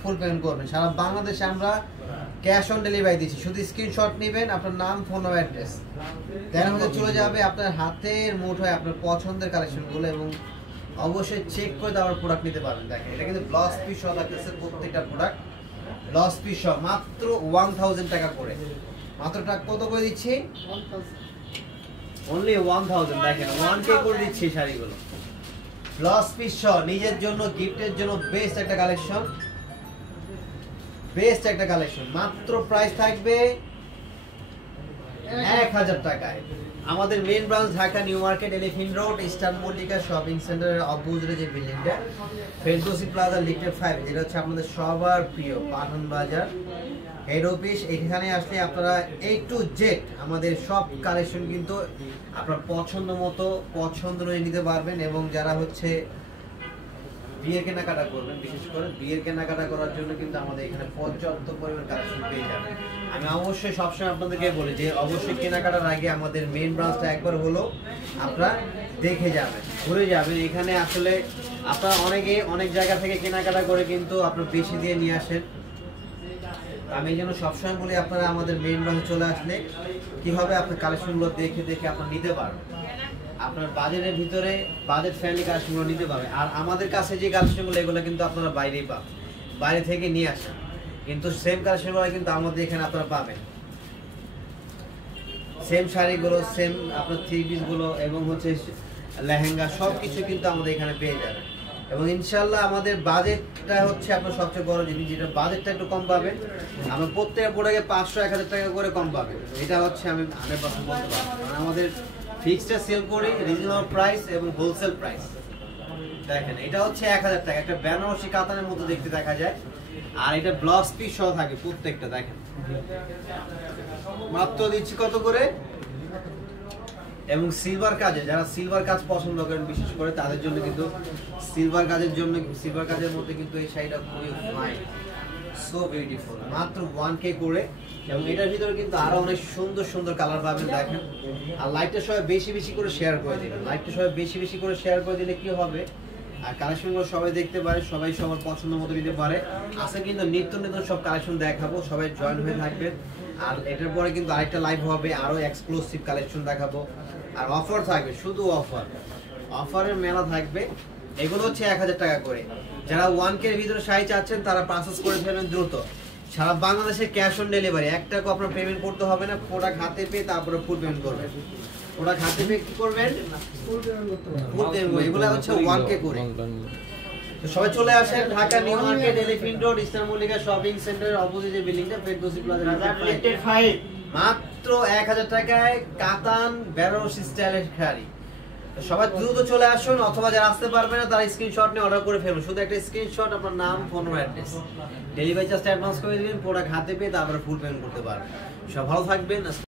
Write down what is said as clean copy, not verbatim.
Full payment করবেন। সারা বাংলাদেশে আমরা ক্যাশ অন ডেলিভারি দিচ্ছি, শুধু স্ক্রিনশট নেবেন, আপনার নাম, ফোন ও অ্যাড্রেস, দেন হচ্ছে চলে যাবে আপনার হাতের মুঠোয় আপনার পছন্দের কালেকশনগুলো, এবং অবশ্যই চেক করে দেওয়ার প্রোডাক্ট নিতে পারবেন। দেখেন এটা কিন্তু ব্লাউজ পিস সহ থাকতেছে, প্রত্যেকটা প্রোডাক্ট ব্লাউজ পিস সহ মাত্র 1000 টাকা করে। মাত্র টাকা কত করে দিচ্ছি? অনলি 1000। দেখেন 1K করে দিচ্ছি শাড়িগুলো ব্লাউজ পিস সহ, নিজের জন্য গিফটের জন্য বেস্ট একটা কালেকশন, বেস্ট একটা কালেকশন। মাত্র প্রাইস থাকবে 1000 টাকায়। আমাদের main branch Dhaka new market, elephant road, eastern Mallika shopping সেন্টারের অপোজিটে যে বিল্ডিংটা, ফেরদৌসি প্লাজা লিফটেড 5, যেটা হচ্ছে আপনাদের সবার প্রিয় পাঠান বাজার হেড অফিস। এখানে আসলে আপনারা A to Z আমাদের সব কালেকশন কিন্তু আপনার পছন্দ মতো পছন্দ নিয়ে নিতে পারবেন। এবং যারা হচ্ছে বিয়ের কেনাকাটা করবেন, বিশেষ করে বিয়ের কেনাকাটা করার জন্য কিন্তু আমাদের এখানে পর্যাপ্ত পরিমাণ কালেকশন পেয়ে যাবেন। আমি অবশ্যই সবসময় আপনাদেরকে বলি যে অবশ্যই কেনাকাটার আগে আমাদের মেইন ব্রাঞ্চটা একবার হলো আপনারা দেখে যাবেন, ঘুরে যাবেন। এখানে আসলে আপনারা অনেকে অনেক জায়গা থেকে কেনাকাটা করে কিন্তু আপনার বেশি দিয়ে নিয়ে আসেন। আমি এই জন্য সবসময় বলি আপনারা আমাদের মেইন ব্রাঞ্চে চলে আসলে কি হবে, আপনার কালেকশনগুলো দেখে দেখে আপনারা নিতে পারবেন। আপনার বাজেটের ভিতরে বাজেট ফ্রেন্ডলি কালেকশনগুলো নিতে পারবে। আর আমাদের কাছে যে কালেকশনগুলো এগুলো কিন্তু আপনারা বাইরেই পাবেন, বাইরে থেকে নিয়ে আসেন, কিন্তু সেম কালেকশনগুলো কিন্তু আমাদের এখানে আপনারা পাবেন। সেম শাড়িগুলো, সেম আপনার থ্রি পিসগুলো এবং হচ্ছে লেহেঙ্গা সব কিছু কিন্তু আমাদের এখানে পেয়ে যাবেন। এবং ইনশাল্লাহ আমাদের বাজেটটা হচ্ছে আপনার সবচেয়ে বড় জিনিস, যেটা বাজেটটা একটু কম পাবেন। আমরা প্রত্যেকটা প্রোডাক্টে 500-1000 টাকা করে কম পাবেন। এটা হচ্ছে আমি 100% বলতে পারবো, কারণ আমাদের ফিক্সড সেল করি রিজনেবল প্রাইস এবং হোলসেল প্রাইস। দেখেন এটা হচ্ছে 1000 টাকা, একটা বেনারসি কাতানের মতো দেখতে দেখা যায়, আর এটা ব্লাউজ পিস সহ থাকে প্রত্যেকটা। দেখেন মাত্র দিচ্ছি কত করে। এবং সিলভার কাজে, যারা সিলভার কাজ পছন্দ করেন বিশেষ করে তাদের জন্য কিন্তু সিলভার কাজের জন্য, সিলভার কাজের মধ্যে কিন্তু এই শাড়িটা খুবই ফাইন, সো বিউটিফুল, মাত্র 1K করে। এবং এটার ভিতরে কিন্তু আরো অনেক সুন্দর সুন্দর কালার পাবেন। দেখেন আর লাইটটা সবাই বেশি বেশি করে শেয়ার করে দিবেন, লাইটটা সবাই বেশি বেশি করে শেয়ার করে দিলে কি হবে, আর কালেকশনগুলো সবাই দেখতে পারে, সবাই সবার পছন্দ মতো নিতে পারে। আছে কিন্তু নিত্য নতুন সব কালেকশন দেখাবো, সবাই জয়েন হয়ে থাকবেন। আর এটার পরে কিন্তু আরেকটা লাইভ হবে, আরো এক্সক্লুসিভ কালেকশন দেখাবো, আর অফার থাকবে, শুধু অফার, অফারের মেলা থাকবে। এগুলো হচ্ছে 1000 টাকা করে। যারা 1K এর ভিতরে শাড়ি চাচ্ছেন তারা পারচেজ করে ফেলবেন দ্রুত। সারা বাংলাদেশে ক্যাশ অন ডেলিভারি, 1 টাকা আপনার পেমেন্ট করতে হবে না, প্রোডাক্ট হাতে পেয়ে তারপরে ফুল পেমেন্ট করবেন। প্রোডাক্ট হাতে পেয়ে কি করবেন, ফুল পেমেন্ট। এগুলো হচ্ছে 1K করে। তো সবাই চলে আসেন Dhaka new market, elephant road, eastern Mallika shopping সেন্টারের অপোজিটে বিল্ডিংটা, ফেরদৌসি প্লাজা লিফটেড 5। মাত্র 1000 টাকায় কাতান বেনারসি স্টাইলের শাড়ি। সবাই দ্রুত চলে আসুন, অথবা যারা আসতে পারবে না তারা স্ক্রিনশট নিয়ে অর্ডার করে ফেলুন। শুধু একটা স্ক্রিনশট, আপনার নাম, ফোন ও অ্যাড্রেস, ডেলিভারি চার্জটা অ্যাডভান্স করে দিবেন, প্রোডাক্ট হাতে পেয়ে তারপরে ফুল পেমেন্ট করতে পারবেন। সব ভালো থাকবেন।